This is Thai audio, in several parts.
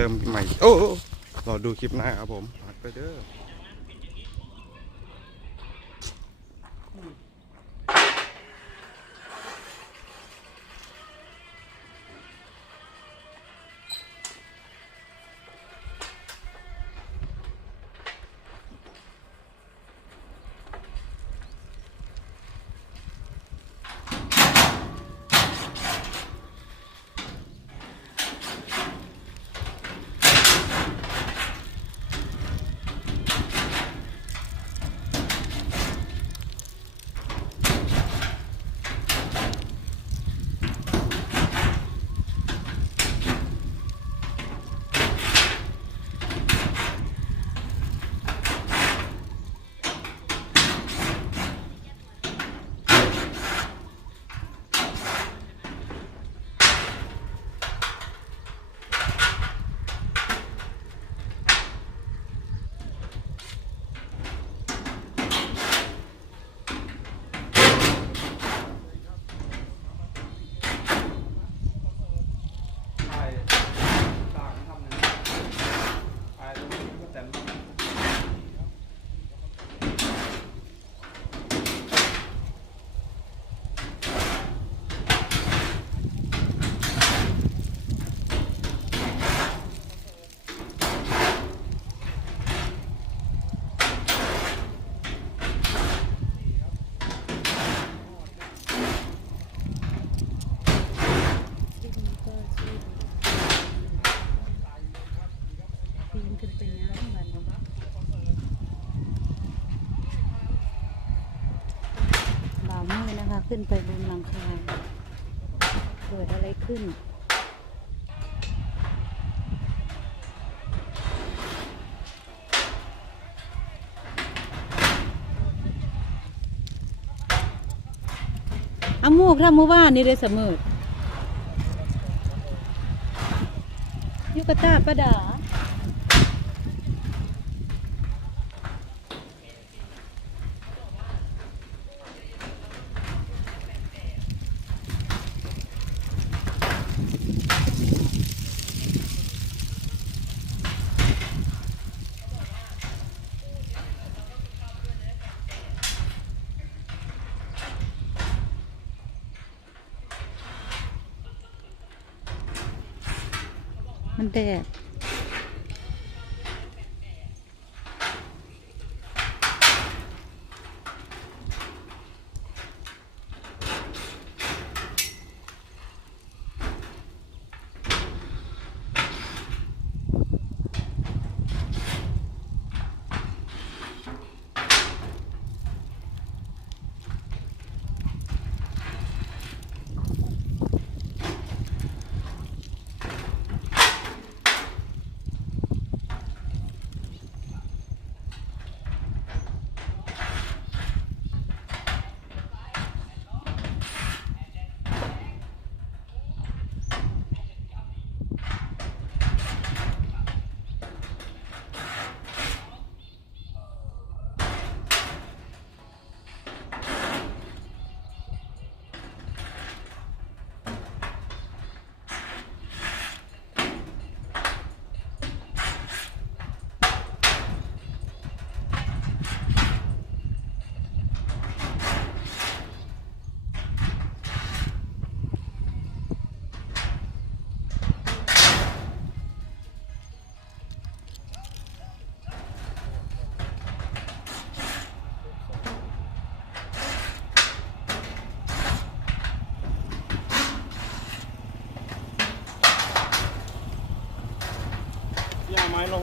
เริ่มใหม่โอ้โอ้รอดูคลิปหน้าครับผมฝากไปเด้อ ปีนขึ้นไปนะมันบ่าวมือนะคะ ขึ้นไปบนหลังคาเกิดอะไร ขึ้น อามูกถ้ามือว่านนี่เลยเสมอยุกตาประดา มัน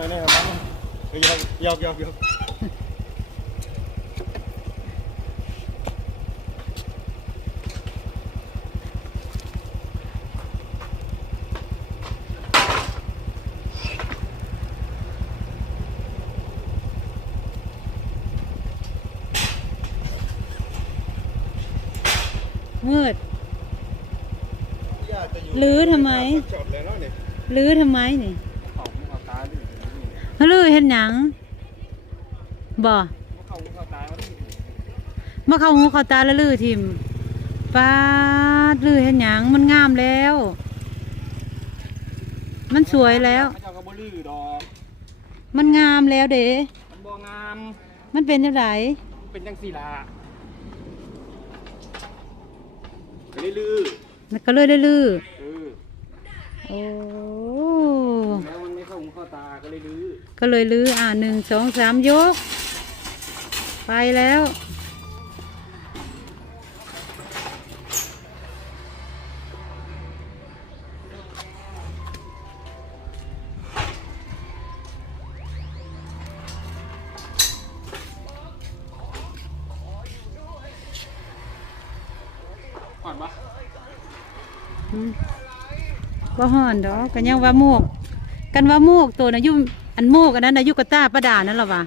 น่อยนะครับยอกยอกยอกยอกมืดลื้อทำไมลื้อทำไมนี่ เขาเอาตาดิ ฮะลื้อ เห็นหยังบ่เขาเขาตาดิมาเข้าหูเข้าตาแล้วลื้อทิมปาดลื้อเห็นหยังมันงามแล้ว มันสวยแล้วพระเจ้าก็บ่ลือดอกมันงามแล้วเด้มันบ่งาม มันเป็นจังไดเป็นจังสี่ล่ะไปลือมันก็เลยได้ลือเออโอ้ แล้วมันไม่ เข้าหูเข้าตาก็เลยลือก็เลยลืออ่าหนึ่งสองสามยก ไปแล้ว ก่อนปะอืมก็ห่อนดอกกันยังว่าโมก กันว่าโมกตัวนะยุ่อันโมกอันนั้นนะยุกตาประดานั่นหรอวะ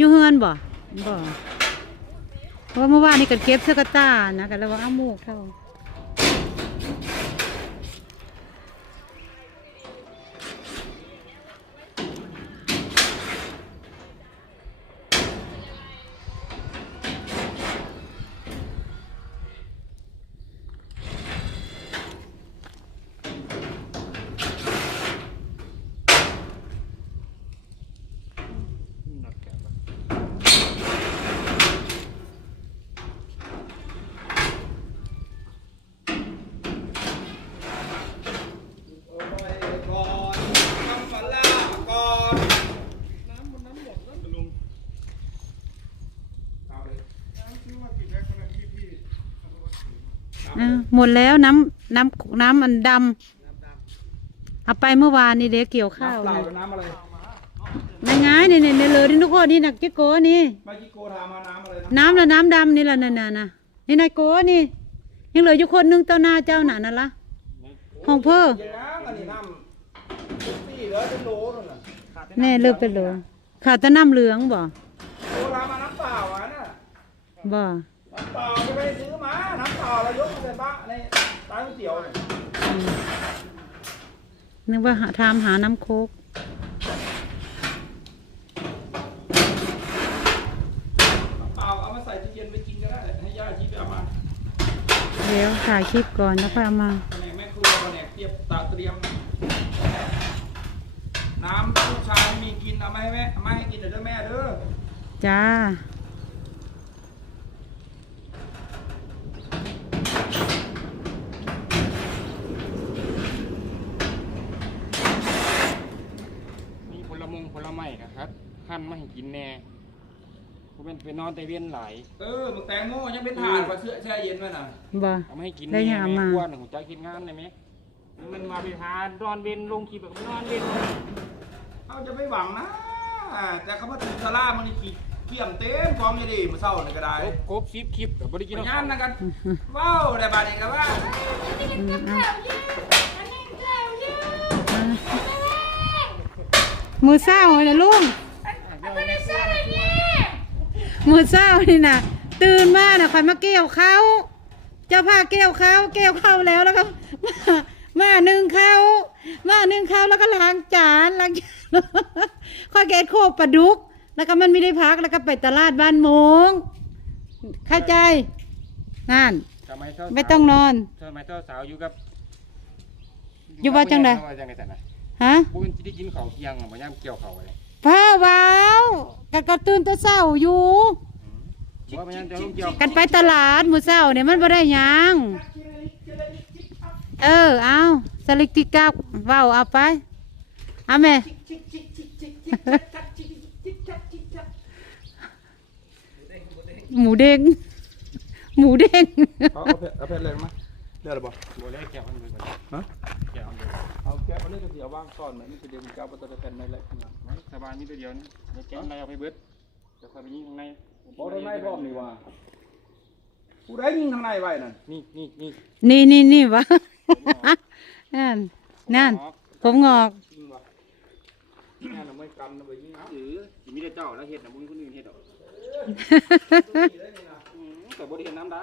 ยุ่เฮือนบ่บ่เพราะว่าเมื่อวานนี่กันเก็บเสื้อกะตานะกันแล้วว่าเอาโมกเท่า หมดแล้วน้ำน้ำน้ำอันดำเอาไปเมื่อวานนี่เด็กเกี่ยวข้าวเปล่านะหรือน้ำอะไรในไงนี่นี่นี่เลยนี่ทุกคนนี่นักจิโกนี่เมื่อกี้โกถามมาน้ำอะไรนะน้ำละน้ำดำนี่ละนั่นน่ะนะนี่นายโกนี่ ยังเหลืออยู่คนหนึงเต้าหน้าเจ้าหนานั่นละห้องเพ้อยังน้ำอันนี้น้ำสี่เหลือเป็นโหลนั่นน่ะขาดแต่น้ำแน่เลือกไปเลยขาดแต่น้ำเหลืองบ่โกถามมาน้ำเปล่าอะน่ะบ่ น้ำเปล่าจะไปซื้อมา น้ำเปล่าเรายกมาใส่บ้านในร้านก๋วยเตี๋ยวเนี่ยอืมนึกว่าหาทามหาน้ำโคกน้ำเปล่าเอามาใส่ตู้เย็นไปกินก็ได้ ให้ย่าชีไปเอามาเดี๋ยวถ่ายคลิปก่อนแล้วค่อยเอามา แผนกแม่ครัวแผนกเตรียมตาเตรียม น้ำลูกชายไม่มีกินเอามาให้แม่เอามาให้กินเดี๋ยวเด้อแม่เด้อ จ้า มีผลมงผล ไม้นะครับขั้นมาให้กินแน่ผมเป็นไปนอนแต่เวียนหลายเออมึงแตงโมยังเป็นถาดปลาเสื้อแช่เย็นไว้น่ะบ่ เอามาให้กินได้แน่ยังเอาแม่มาอ้วนของใจกินงานได้ไหมมันมาไปหานอนเวียนลงขีแบบนอนเวียนเอาจะไม่หวังนะแต่เขามาถึงซาร่ามันนี่ขี้เกี่ยมเต็มกองอยี่ดีมาเศร้าเลยก็ได้ครบครบซิปคลิปกับบริกินไปเอาย่านนะกันว้าวได้บาดนี้ก็ว่า อืมเอา มือเศร้าเลยนะลุงมือเศร้านี่นะตื่นมาน่ะคอยมาเกี่ยวเขาเจ้าผ้าเกี่ยวเขาเกี่ยวเข้าแล้วแล้วก็มามาหนึ่งเขามาหนึ่งเขาแล้วก็ล้างจานล้างจานค่อยแกะโคกปลาดุก แล้วก็มันไม่ได้พักแล้วก็ไปตลาดบ้านโมงเข้าใจนั่นทำไมเจ้าไม่ต้องนอนทำไมเจ้าสาวอยู่กับอยู่ว่าจังใดว่าจังไดสันนะ ฮะบุญที่ได้กินข้าวเที่ยงมาย่ำเกี่ยวข้าวอะไรพ้าวาวกันก็ตื่นแต่เช้าอยู่ว่ามันยังจะลงเกี่ยวกันไปตลาดมื้อเช้าเนี่ยมันบ่ได้หยังเออเอาสลิกติกับเว้าเอาไปเอาแม่ หมูเด้งหมูเด้งเอาเอาเพชรเอาเพชรเลยมั้ย เลือดหรือเปล่าโบเล่แก้วมันเลยฮะแก้วมันเลยเอาแก้วเอาเลือดกระเสียวบ้างก่อนไหมนี่คือเดี๋ยวมึงจะเอาไปตัวแทนในแหละข้างหลังไว้สบายมีตัวเดียวนะเดี๋ยวแก้วอะไรเอาไปเบิดเดี๋ยวค่อยไปยิงข้างในบอกได้ไหมพร้อมนี่ว่ากูได้ยิงทางในไว้นั่นนี่นี่นี่นี่นี่นี่วะนั่นนั่นผมงอกยิงว่ะแม่น่ะไม่กำนะไปยิงเอาหรือสิมีแต่เจ้าแล้วเฮ็ดนะบุญคนอื่นเฮ็ดหรอกนี่ได้นี่นะอืมแต่บ่ได้เห็นน้ำได้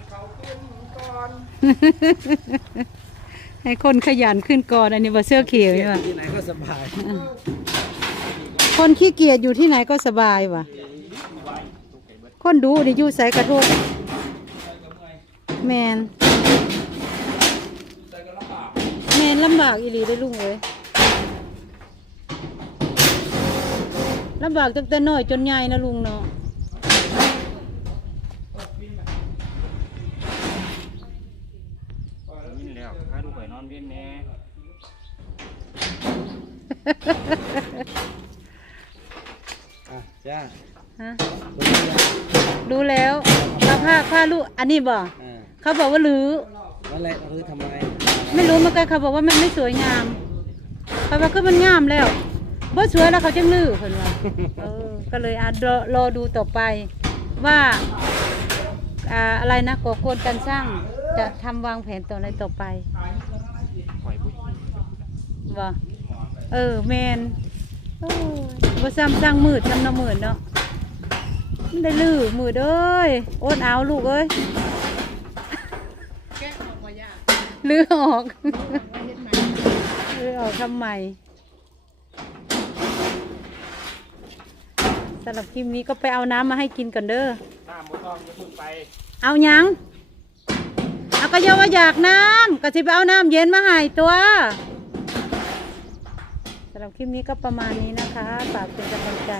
ก่อนให้คนขยันขึ้นก่อนอันนี้ว่าเสื้อเขียวใช่ป่ะที่ไหนก็สบายคนขี้เกียจอยู่ที่ไหนก็สบายว่ะ คนดูนี่อยู่ใส่กระโทษแมนแมนลำบากอีหลีได้อลุงเอ้ยลำบากตั้งแต่น้อยจนใหญ่นะลุงเนาะ อนเวียนแหน่อะจ้าฮะตัวนี้จ้ารู้แล้วเราผ้าผ้าลูกอันนี้บ่อ่าเขาบอกว่าลือนั่นแหละเราคือทำไมไม่รู้เหมือนกันเขาบอกว่ามันไม่สวยงามเขาว่าคือมันงามแล้วบ่สวยแล้วเขาจะลื้อเพิ่นว่าเออก็เลยอะรอรอดูต่อไปว่าอ่าอะไรนะก่อโกนการสร้างจะทำวางแผนต่ออะไรต่อไปปล่อยผู้ ว่เออแมนโอ้ยบ่ซ้ำสร้างมืดซ้ำน้ำมืดเนาะมันได้ลือมืดเอ้ยโอนเอาลูกเอ้ยลื้อออกลือออกทำไมสำหรับคลิปนี้ก็ไปเอาน้ำมาให้กินก่อนเด้อ ตามบ่ต้องจะพึ่งไปเอาหยังเอาก็เยาว่าอยากน้ำก็สิไปเอาน้ำเย็นมาให้ตัว หรับคลิปนี้ก็ประมาณนี้นะคะ ฝากเป็นกำลังใจ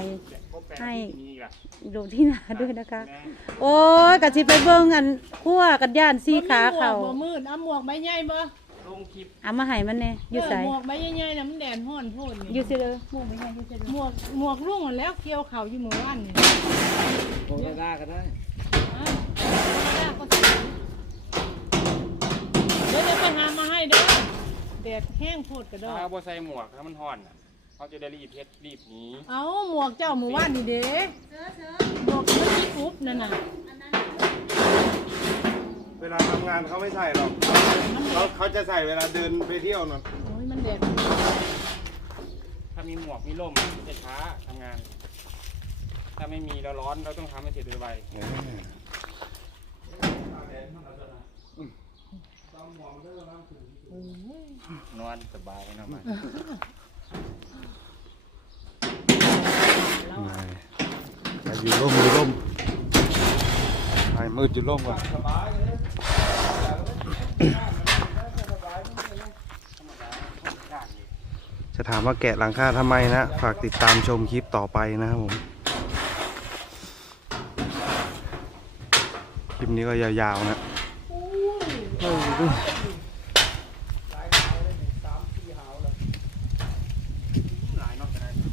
พบแปดให้ที่นี่ล่ะดูที่นาด้วยนะคะแม่โอ้ยก็สิไปเบิ่งอันขั้วกันย่านซี่ขาเขาบ่มืดเอาหมวกใบใหญ่บ่ลงคลิปเอามาให้มันเนี่ยอยู่ใส่เหมวกใบใหญ่ๆน่ะมันแดดร้อนโพดอนี่ยู่สิเลยหมู่ไม่ใช่อยู่สิเลยหมวกหมวกรุ่งนั่นแล้วเกี่ยวเขาอยู่หมู่บ้านนี่โกงได้ก็ได้ฮะได้ก็สิเดี๋ แดดแห้งโพดกระดอถ้ากบ่ใส่หมวกถ้ามันฮ้อนน่ะเขาจะได้รีบเฮ็ดรีบหนีเอาหมวกเจ้าหมู่บ้านนี่เด้หมวกมันมีอุ๊บนั่นน่ะเวลาทำงานเขาไม่ใส่หรอกเขาเขาจะใส่เวลาเดินไปเที่ยวน่ะโอ้ยมันแดดถ้ามีหมวกมีร่มมันจะช้าทำงาน ถ้าไม่มีเราร้อนเราต้องทำให้เสร็จไวๆน อนสบายนะมันไปอยู่ร่มอยู่ร่มไปมืดอยู่ร่มก่อนจะถามว่าแกะหลังคาทำไมนะ ฝากติดตามชมคลิปต่อไปนะครับผม คลิปนี้ก็ยาวๆนะ หลายเนอกจากนั้นนี่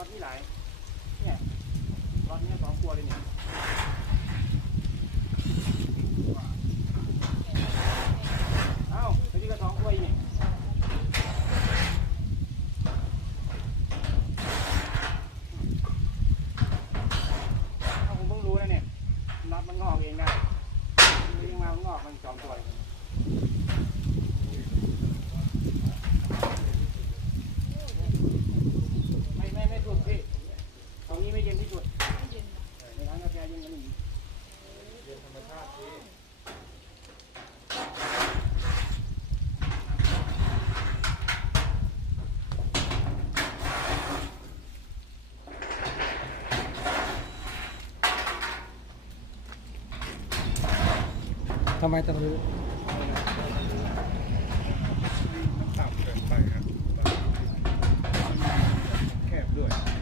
รถนี่หลายเนี่ยรถนี่สองตัวเลยเนี่ย ทำไมต้องรื้อด้วย